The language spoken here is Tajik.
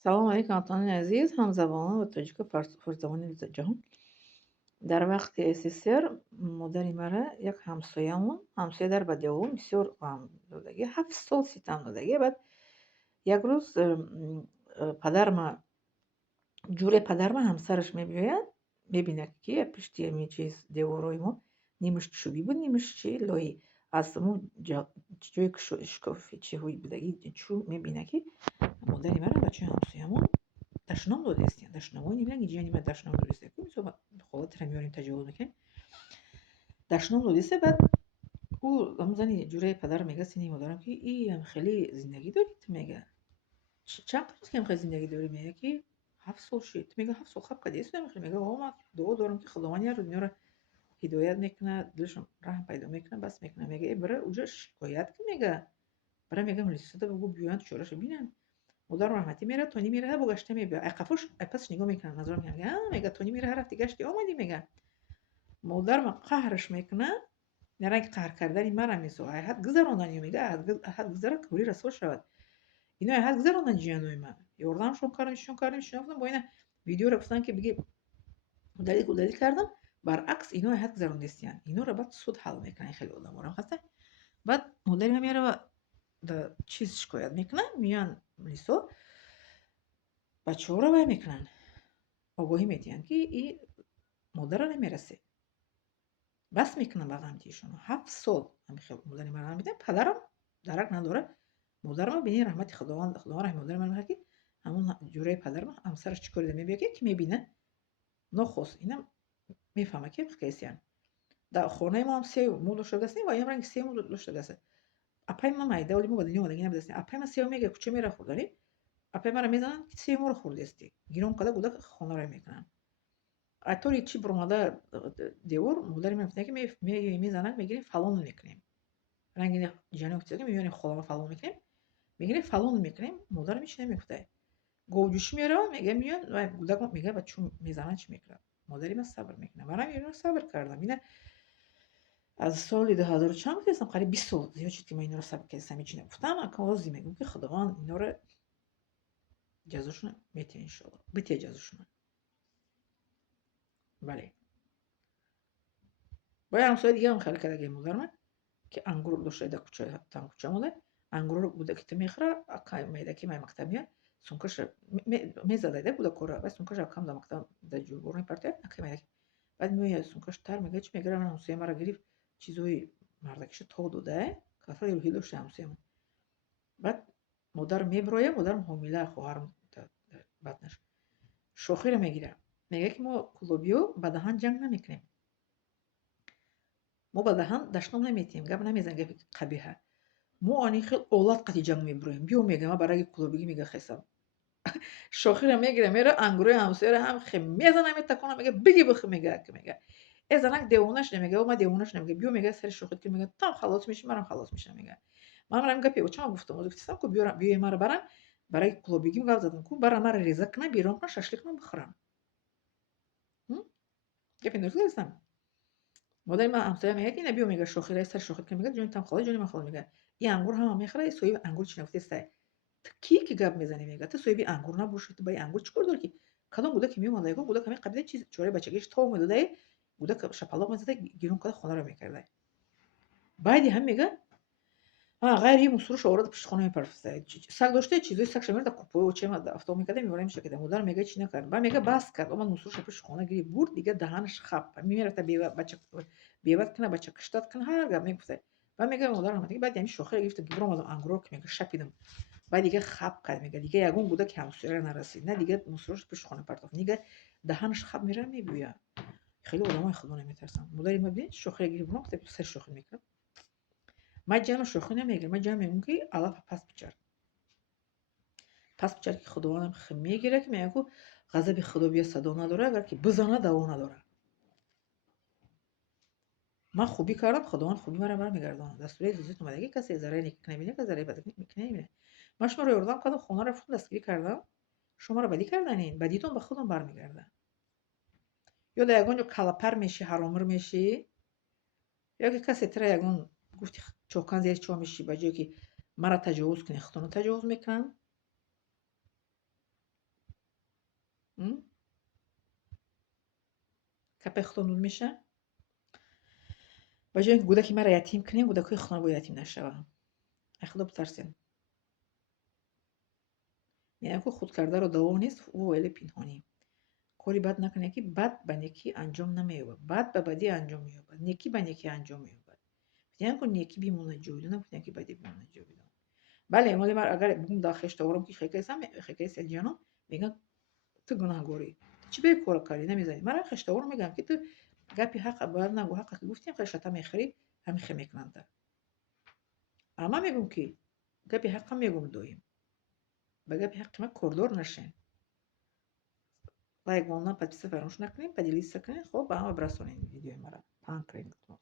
سلام علیکم هموطنان عزیز، همزبانان و تاجیک فرزبان جهان. در وقت СССР модари мара як ҳамсоя дар бадиёвум бисёр додагӣ 7 сол ситам додагӣ. Баъд як рӯз ҷуре падарма ҳамсараш мебиёяд, мебинад ки пишти ҳамин чиз девораи мо нимаш чӯбӣ буд, нимаш чи лоҳӣ аз ҷои шкофи чиҳои будагӣ чӯб мебинад ки модари мара бачаи ҳамсоямон дашном додастиянд. Дашномои немилан ҷияни ман дашном додастия. Ку мисол холатиро меорем таҷовуз мекунем. Дашном додастия. Баъд ӯ ҳамун зани ҷураи падарам мега сини модарам ки ам хеле зиндагӣ дорӣ ту мега. Чанд қисм ки хеле зиндагӣ дорӣ? Мега ки 7 сол шуд. Ту мега 7 сол хаб кардӣ истодам мехӯрӣ. Мега о ман дуо дорам ки худованд яро дунёро ҳидоят мекунад, дилашон раҳм пайдо мекунад, бас мекунад. Мега бара уҷа шикоят ки мега. Бара мегам лисота бигӯ биёянд чораашо бинанд. Модарам раҳматӣ меравад то ними раҳ бо гашта мебиёяд. Айқафош айпасаш нигоҳ мекунад. Назарам мега мега то ними раҳ рафтӣ гашти омадӣ мега. Модарам қаҳраш мекунад. Наранги қаҳр кардани марам мисол айҳад гузаронанд ё мега айҳад гузарад кӯри расо шавад. Ино айҳад гузаронанд ҷиянои ман. Ёрдамшон кардем, чӣ кардем, чӣ накунем. Бо ина видеоро гуфтанд ки биги удалӣ кардам. Баръакс ино айҳад гузарондастиянд. Иноро баъд суд ҳал мекунад. Хеле одаморам ҳастанд. Баъд модари ман мерава да чиз шикоят мекунад. Меян лисо бачаҳоро вай мекунанд. Огоҳӣ медиҳанд ки и модарро намерасе. Бас мекунанд ба ғамтишон. 7 сол модари ман медиҳам. Падарам дарак надорад. Модарам бинӣ раҳмати худованд раҳми модари ман мекунад ки ҳамун ҷураи падарам ҳамсараш чӣ корида мебиёяд ки мебинад нохост. Инам мефаҳмад ки қайсиянд. Дар хонаи мо ҳам сею мо доштадастем ва ям ранги сею мо доштадастем. Апаи ман майда оли мо ба дунё омадагӣ набудастем. Апаи ман сею мега куча мера хӯрдани. Апаи маро мезананд ки сею моро хӯрдастӣ. Гирён карда гӯдак хонаро мекунанд. Айтори чӣ биромада девор модари ман гуфтанд ки мезананд мегирем фалон мекунем. Ранги ҷияни гуфтанд ки меёрем холама фалон мекунем. Мегирем фалон мекунем. Модарам ҳеч намегуфтае. Говҷӯшӣ меравам мега меёянд ва гӯдак мега ба чӯ мезананд чӣ мекунад. Модари ман сабр мекунад. Манам ино сабр кардам. Ина аз соли 2000 чанд гуфтастам қариб 20 сол зиёд шуд ки ман иноро сабр кардам. Ҳеч нагуфтам. Акози мегӯям ки худованд иноро ҷазошон метиҳад иншоалло. Битиҳад ҷазошон. Бале. Ба ҳамсояи дигарам хеле кадаги модарам ки ангур доштаи дар куча мода. Ангурро гӯдакита мехӯрад. Акай майдаки май мактаб меояд. Сумкаша мезадайда гӯдакора. Баъд сумкаша кам дар мактаб дар ҷӯбор мепартояд. Акай майдаки. Баъд меояд сумкаш тар мега чӣ мегирад. Ман ҳамсоя маро гирифт. Чизҳои мардакиша тог дода. Кафари рӯҳӣ дошта ҳамсоямон. Баъд модарам мебирояд. Модарам ҳомила хоҳарам батнаш. Шохиро мегирад. Мега ки мо куллобиё ба даҳан ҷанг намекунем. Мо ба даҳан дашном наметиҳем. Гап намезанем гапи қабиҳа. Мо ани хел олат қати ҷанг мебироем. биё мега ман бараги куллобигӣ мега хесам. Шохиро мегирам мера ангурои ҳамсояро ҳам хе мезанам метаконам мега биги бихӯ мега мега. Занак девона шуда мега ман девона шудам мега. биё мега сари шохит ки мега там халос мешӣ манам халос мешам мега. Ман ҳамин гапи бачаам гуфтам. Гуфтам ку биёяй маро баранд барои куллобигим гап задам ку баранд маро реза кунанд бирён кунанд шашлик кунанд бихӯрам. Гапи дурст гуфтам. Модари ман ҳамсоя мега ки ина биё мега шохира сари шохит ки мега ҷони там халос ҷони ман халос мега. И ангур ҳама мехӯрад. И соҳиби ангур чӣ нагуфтаста. Ту кие ки гап мезанӣ мега. Ту соҳиби ангур набошӣ. Ту ба ин ангур чӣ кор дорӣ ки кадом гӯдак ки меомад ягон гӯдак ҳамин қабила чиз чораи бачагиш тог медода. Гӯдак шапалоқ мезада гирён карда хонаро мекарда. Баъди ҳам мега ғайри мусорашо оварда пишти хона мепарфиста. Саг дошта чизои сагша меорда кӯпои оча афтоб мекарда мевара мешакида. Модарам мега чӣ накард. Ба мега бас кард. Омад мусорашо пишти хона гирифт бурд дига даҳанаш хаб. Мерафта бевад кунад бача киштат кунад ҳар гап мегуфта. Ба мега модарам раҳматӣ баъд ҳамин шохиро гирифтам биромадам ангурро ки мега шапидам. Баъд дига хаб кард мега. Дига ягон гӯдаки ҳамсояро нарасид. На дига мусорашо пишти хона партофт. Дига даҳанаш хаб мера мебиёяд. Хеле одамои худо наметарсанд. Модари ман бинед шохиро гирифт буром гуфта сари шохит мекунам. Ман ҷамъ шохӣ намегирам. Ман ҷамъ мегӯям ки алафа паст бичар. Паст бичар ки худовандам хе мегирад ки мега ку ғазаби худо биёд садо надорад. Агар ки бизанад даво надорад. Ман хубӣ кардам худованд хубӣ маро бармегардонад. Дастури зиёд омадагӣ касе зараре некӣ набинад зараи бадӣ намебинад. Ман шуморо ёрдам кардам хонаро рафтам дастгирӣ кардам. Шуморо бадӣ карданед. Бадитон ба худам бармегардад. ё дар ягон ҷо калапар мешӣ ҳаромир мешӣ. ё ки касе тира ягон гуфти чокан зери чоҳ мешӣ ба ҷое ки маро таҷовуз кунӣ худтонро таҷовуз мекунанд. کپی خلونون میشه با جای اینکه کودکی مرا یتیم کنیم کودکای خانه با یتیم نشوم اخلا بترسین یعنی که خود کرده رو دوام نیست او ولی پنهانی کاری بد نکنه که بد به نیکی انجام نمییابد بد به بدی انجام مییابد نیکی به نیکی انجام مییابد یعنی که نیکی بیمونه جاودانه بودن که بدی بیمونه جاودانه بله مالی مر اگر بگم داخلش دورم که خیکایسم خیکایس جانم میگن تو گناهگوری چی به کار کاری نمیزنی مرا خشتور میگم که تو گپی حق باید نگو حق که گفتیم خشتا میخری همین خی میکنند اما میگم که گپی حق میگم دویم به گپی حق ما کردور نشین لایک مولنا подписываться فراموش نکنین پدیلیست کنین خب با همه برسونین ویدیو مرا تانک